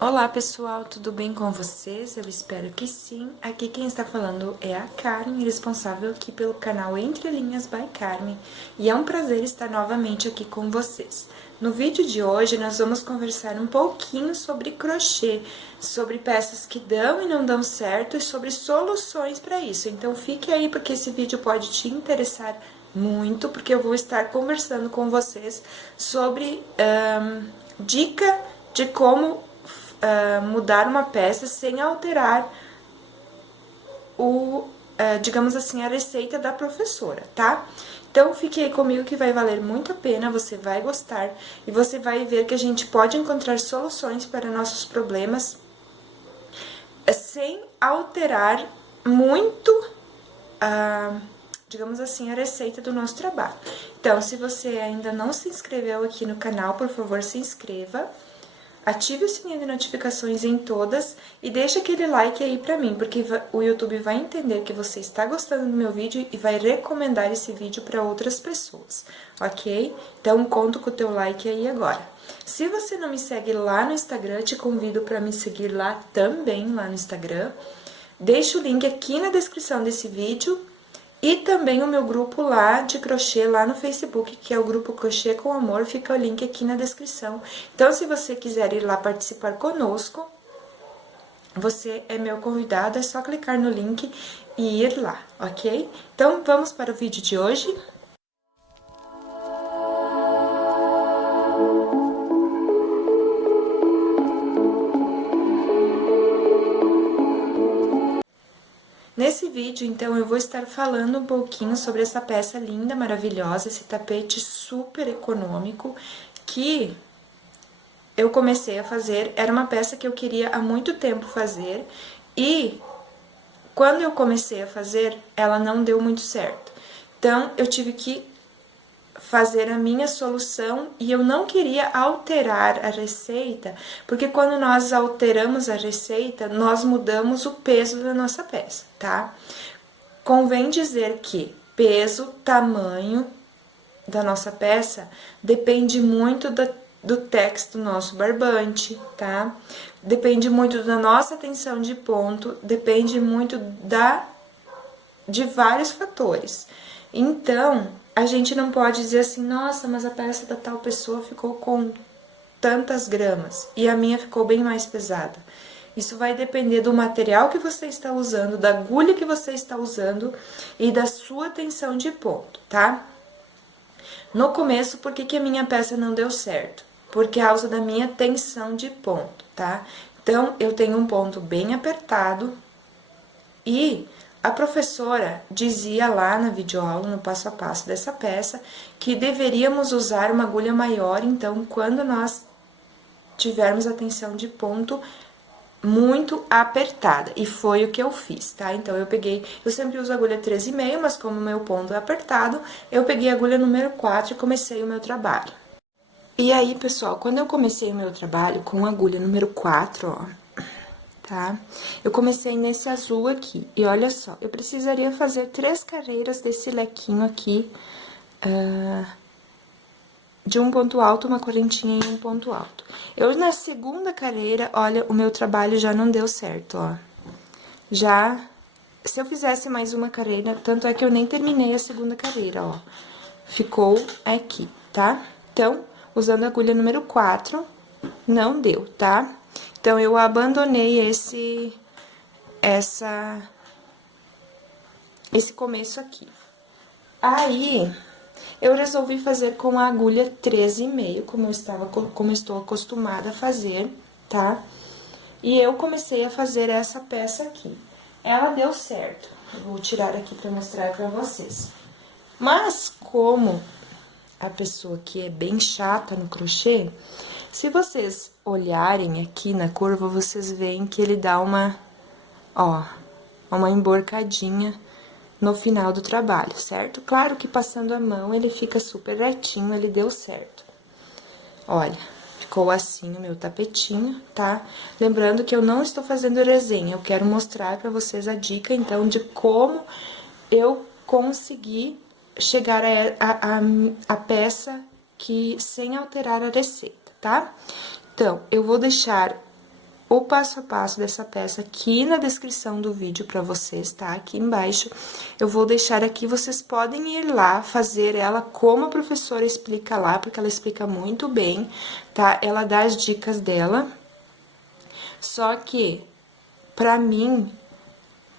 Olá pessoal, tudo bem com vocês? Eu espero que sim. Aqui quem está falando é a Carmen, responsável aqui pelo canal Entre Linhas by Carmen, e é um prazer estar novamente aqui com vocês. No vídeo de hoje nós vamos conversar um pouquinho sobre crochê, sobre peças que dão e não dão certo e sobre soluções para isso. Então fique aí porque esse vídeo pode te interessar muito, porque eu vou estar conversando com vocês sobre dica de como mudar uma peça sem alterar digamos assim, a receita da professora, tá? Então, fique aí comigo que vai valer muito a pena, você vai gostar e você vai ver que a gente pode encontrar soluções para nossos problemas sem alterar muito, digamos assim, a receita do nosso trabalho. Então, se você ainda não se inscreveu aqui no canal, por favor, se inscreva. Ative o sininho de notificações em todas e deixa aquele like aí pra mim, porque o YouTube vai entender que você está gostando do meu vídeo e vai recomendar esse vídeo para outras pessoas, ok? Então, conto com o teu like aí agora. Se você não me segue lá no Instagram, te convido para me seguir lá também, lá no Instagram. Deixo o link aqui na descrição desse vídeo. E também o meu grupo lá de crochê, lá no Facebook, que é o grupo Crochê com Amor, fica o link aqui na descrição. Então, se você quiser ir lá participar conosco, você é meu convidado, é só clicar no link e ir lá, ok? Então, vamos para o vídeo de hoje. Nesse vídeo, então, eu vou estar falando um pouquinho sobre essa peça linda, maravilhosa, esse tapete super econômico, que eu comecei a fazer. Era uma peça que eu queria há muito tempo fazer, e quando eu comecei a fazer, ela não deu muito certo. Então, eu tive que fazer a minha solução e eu não queria alterar a receita, porque quando nós alteramos a receita, nós mudamos o peso da nossa peça, tá? Convém dizer que peso, tamanho da nossa peça depende muito do texto nosso barbante, tá? Depende muito da nossa tensão de ponto, depende muito de vários fatores. Então, a gente não pode dizer assim, nossa, mas a peça da tal pessoa ficou com tantas gramas e a minha ficou bem mais pesada. Isso vai depender do material que você está usando, da agulha que você está usando e da sua tensão de ponto, tá? No começo, por que a minha peça não deu certo? Por causa da minha tensão de ponto, tá? Então, eu tenho um ponto bem apertado e a professora dizia lá na videoaula, no passo a passo dessa peça, que deveríamos usar uma agulha maior, então, quando nós tivermos a tensão de ponto muito apertada, e foi o que eu fiz, tá? Então, eu sempre uso agulha 13,5, mas como o meu ponto é apertado, eu peguei a agulha número 4 e comecei o meu trabalho. E aí, pessoal, quando eu comecei o meu trabalho com a agulha número 4, ó, tá? Eu comecei nesse azul aqui, e olha só, eu precisaria fazer 3 carreiras desse lequinho aqui, de um ponto alto, uma correntinha em um ponto alto. Eu, na segunda carreira, olha, o meu trabalho já não deu certo, ó. Se eu fizesse mais uma carreira, tanto é que eu nem terminei a segunda carreira, ó. Ficou aqui, tá? Então, usando a agulha número 4, não deu, tá? Então, eu abandonei esse começo aqui. Aí, eu resolvi fazer com a agulha 13,5, como eu estou acostumada a fazer, tá? E eu comecei a fazer essa peça aqui. Ela deu certo. Eu vou tirar aqui pra mostrar pra vocês. Mas, como a pessoa que é bem chata no crochê, se vocês olharem aqui na curva, vocês veem que ele dá uma emborcadinha no final do trabalho, certo? Claro que passando a mão ele fica super retinho, ele deu certo. Olha, ficou assim o meu tapetinho, tá? Lembrando que eu não estou fazendo resenha, eu quero mostrar pra vocês a dica, então, de como eu consegui chegar a peça sem alterar a receita, tá? Então, eu vou deixar o passo a passo dessa peça aqui na descrição do vídeo pra vocês, tá? Aqui embaixo eu vou deixar aqui, vocês podem ir lá fazer ela como a professora explica lá, porque ela explica muito bem, tá? Ela dá as dicas dela, só que, pra mim,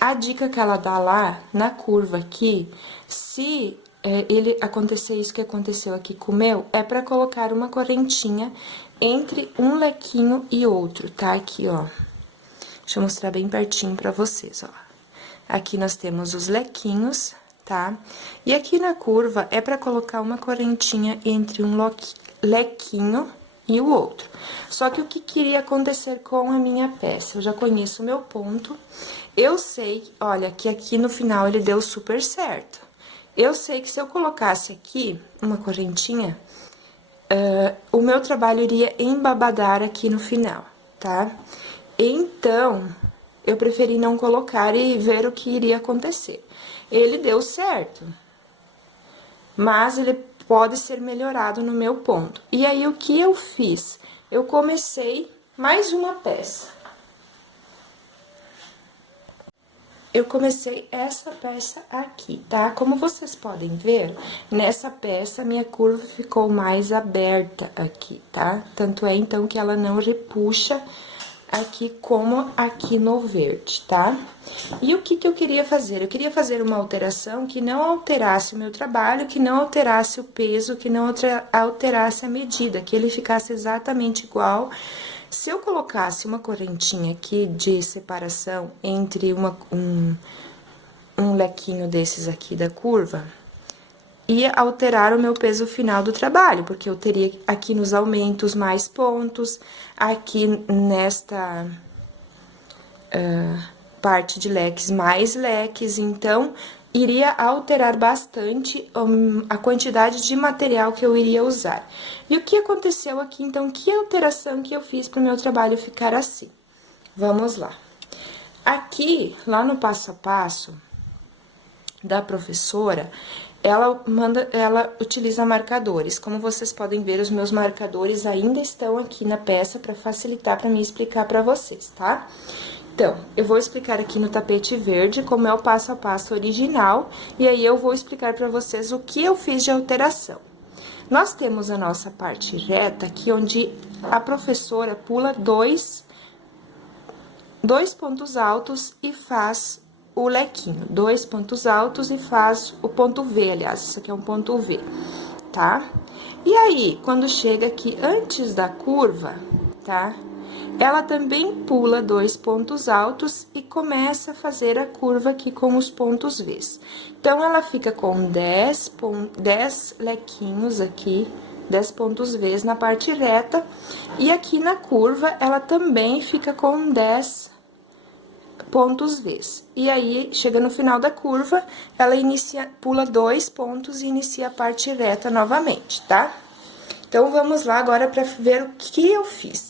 a dica que ela dá lá, na curva aqui, se ele acontecer isso que aconteceu aqui com o meu, é pra colocar uma correntinha entre um lequinho e outro, tá? Aqui, ó. Deixa eu mostrar bem pertinho pra vocês, ó. Aqui nós temos os lequinhos, tá? E aqui na curva é pra colocar uma correntinha entre um lequinho e o outro. Só que o que queria acontecer com a minha peça? Eu já conheço o meu ponto, eu sei, olha, que aqui no final ele deu super certo. Eu sei que se eu colocasse aqui uma correntinha, o meu trabalho iria embabadar aqui no final, tá? Então, eu preferi não colocar e ver o que iria acontecer. Ele deu certo, mas ele pode ser melhorado no meu ponto. E aí, o que eu fiz? Eu comecei mais uma peça. Eu comecei essa peça aqui, tá? Como vocês podem ver, nessa peça, minha curva ficou mais aberta aqui, tá? Tanto é, então, que ela não repuxa aqui como aqui no verde, tá? E o que que eu queria fazer? Eu queria fazer uma alteração que não alterasse o meu trabalho, que não alterasse o peso, que não alterasse a medida, que ele ficasse exatamente igual. Se eu colocasse uma correntinha aqui de separação entre um lequinho desses aqui da curva, ia alterar o meu peso final do trabalho, porque eu teria aqui nos aumentos mais pontos, aqui nesta parte de leques mais leques, então iria alterar bastante a quantidade de material que eu iria usar. E o que aconteceu aqui, então, que alteração que eu fiz para o meu trabalho ficar assim? Vamos lá. Aqui, lá no passo a passo da professora, ela utiliza marcadores. Como vocês podem ver, os meus marcadores ainda estão aqui na peça para facilitar para mim explicar para vocês, tá? Então, eu vou explicar aqui no tapete verde como é o passo a passo original, e aí eu vou explicar para vocês o que eu fiz de alteração. Nós temos a nossa parte reta aqui, onde a professora pula dois pontos altos e faz o lequinho. 2 pontos altos e faz o ponto V, aliás, isso aqui é um ponto V, tá? E aí, quando chega aqui antes da curva, tá? Ela também pula 2 pontos altos e começa a fazer a curva aqui com os pontos Vs. Então, ela fica com 10 lequinhos aqui, 10 pontos Vs na parte reta, e aqui na curva, ela também fica com 10 pontos Vs. E aí, chega no final da curva, ela pula 2 pontos e inicia a parte reta novamente, tá? Então, vamos lá agora para ver o que eu fiz.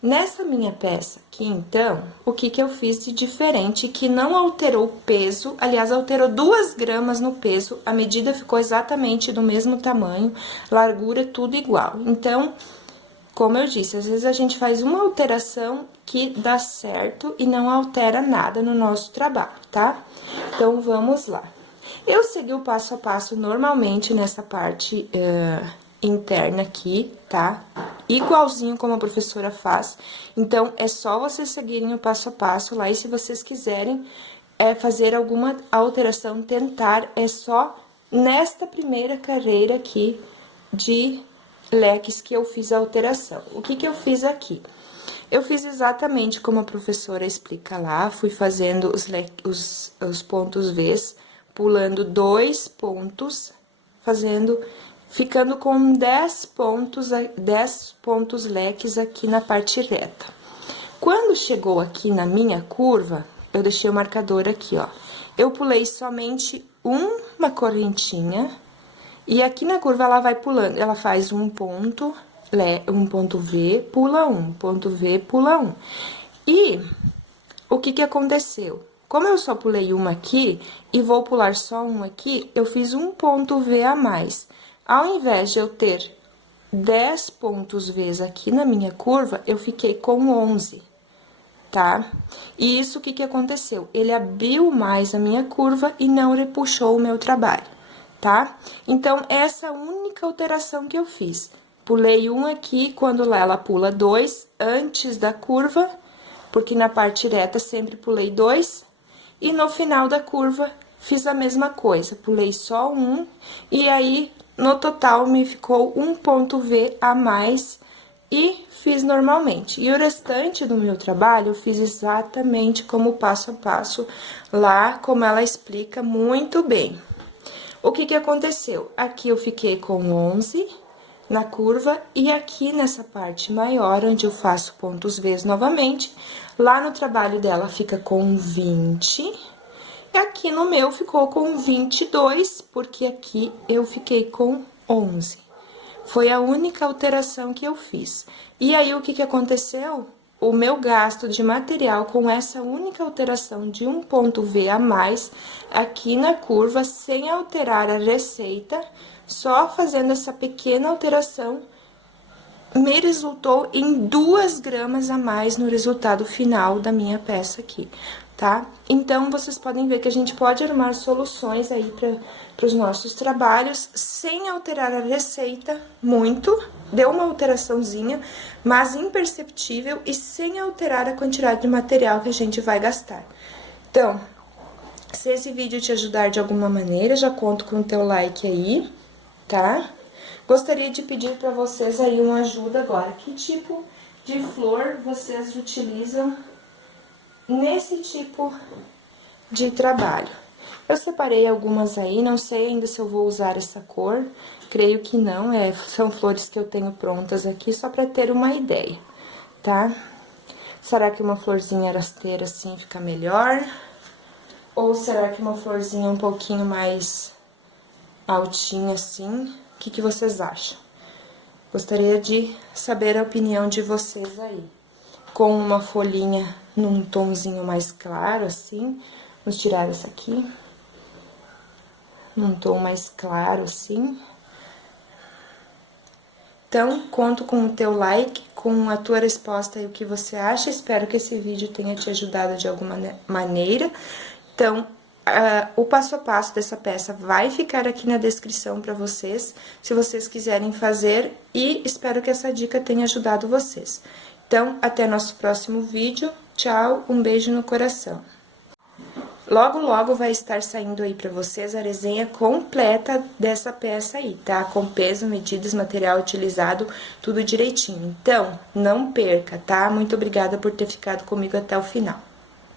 Nessa minha peça aqui, então, o que que eu fiz de diferente que não alterou o peso, aliás, alterou 2 gramas no peso, a medida ficou exatamente do mesmo tamanho, largura, tudo igual. Então, como eu disse, às vezes a gente faz uma alteração que dá certo e não altera nada no nosso trabalho, tá? Então, vamos lá. Eu segui o passo a passo normalmente nessa parte interna aqui, tá? Igualzinho como a professora faz. Então, é só vocês seguirem o passo a passo lá. E se vocês quiserem fazer alguma alteração, tentar, é só nesta primeira carreira aqui de leques que eu fiz a alteração. O que que eu fiz aqui? Eu fiz exatamente como a professora explica lá, fui fazendo os pontos Vs, pulando 2 pontos, ficando com 10 pontos leques aqui na parte reta. Quando chegou aqui na minha curva, eu deixei o marcador aqui, ó. Eu pulei somente uma correntinha, e aqui na curva ela vai pulando, ela faz um ponto V, pula um, ponto V, pula um. E o que que aconteceu? Como eu só pulei uma aqui, e vou pular só um aqui, eu fiz um ponto V a mais. Ao invés de eu ter 10 pontos Vs aqui na minha curva, eu fiquei com 11, tá? E isso, o que que aconteceu? Ele abriu mais a minha curva e não repuxou o meu trabalho, tá? Então, essa única alteração que eu fiz. Pulei um aqui, quando lá ela pula 2 antes da curva, porque na parte reta sempre pulei 2, e no final da curva fiz a mesma coisa, pulei só um, e aí no total me ficou um ponto V a mais e fiz normalmente. E o restante do meu trabalho eu fiz exatamente como passo a passo lá, como ela explica muito bem. O que que aconteceu? Aqui eu fiquei com 11 na curva, e aqui nessa parte maior, onde eu faço pontos Vs novamente, lá no trabalho dela fica com 20, e aqui no meu ficou com 22, porque aqui eu fiquei com 11. Foi a única alteração que eu fiz. E aí, o que que aconteceu? O meu gasto de material com essa única alteração de um ponto V a mais aqui na curva, sem alterar a receita, só fazendo essa pequena alteração, me resultou em 2 gramas a mais no resultado final da minha peça aqui, tá? Então, vocês podem ver que a gente pode arrumar soluções aí para os nossos trabalhos, sem alterar a receita muito, deu uma alteraçãozinha, mas imperceptível e sem alterar a quantidade de material que a gente vai gastar. Então, se esse vídeo te ajudar de alguma maneira, já conto com o teu like aí, tá? Gostaria de pedir para vocês aí uma ajuda agora. Que tipo de flor vocês utilizam nesse tipo de trabalho? Eu separei algumas aí, não sei ainda se eu vou usar essa cor, creio que não, são flores que eu tenho prontas aqui, só para ter uma ideia, tá? Será que uma florzinha rasteira assim fica melhor? Ou será que uma florzinha um pouquinho mais altinha assim? O que que vocês acham? Gostaria de saber a opinião de vocês aí. Com uma folhinha num tomzinho mais claro, assim. Vamos tirar essa aqui. Num tom mais claro, assim. Então, conto com o teu like, com a tua resposta aí, o que você acha. Espero que esse vídeo tenha te ajudado de alguma maneira. Então, o passo a passo dessa peça vai ficar aqui na descrição para vocês, se vocês quiserem fazer, e espero que essa dica tenha ajudado vocês. Então, até nosso próximo vídeo. Tchau, um beijo no coração. Logo, logo vai estar saindo aí para vocês a resenha completa dessa peça aí, tá? Com peso, medidas, material utilizado, tudo direitinho. Então, não perca, tá? Muito obrigada por ter ficado comigo até o final.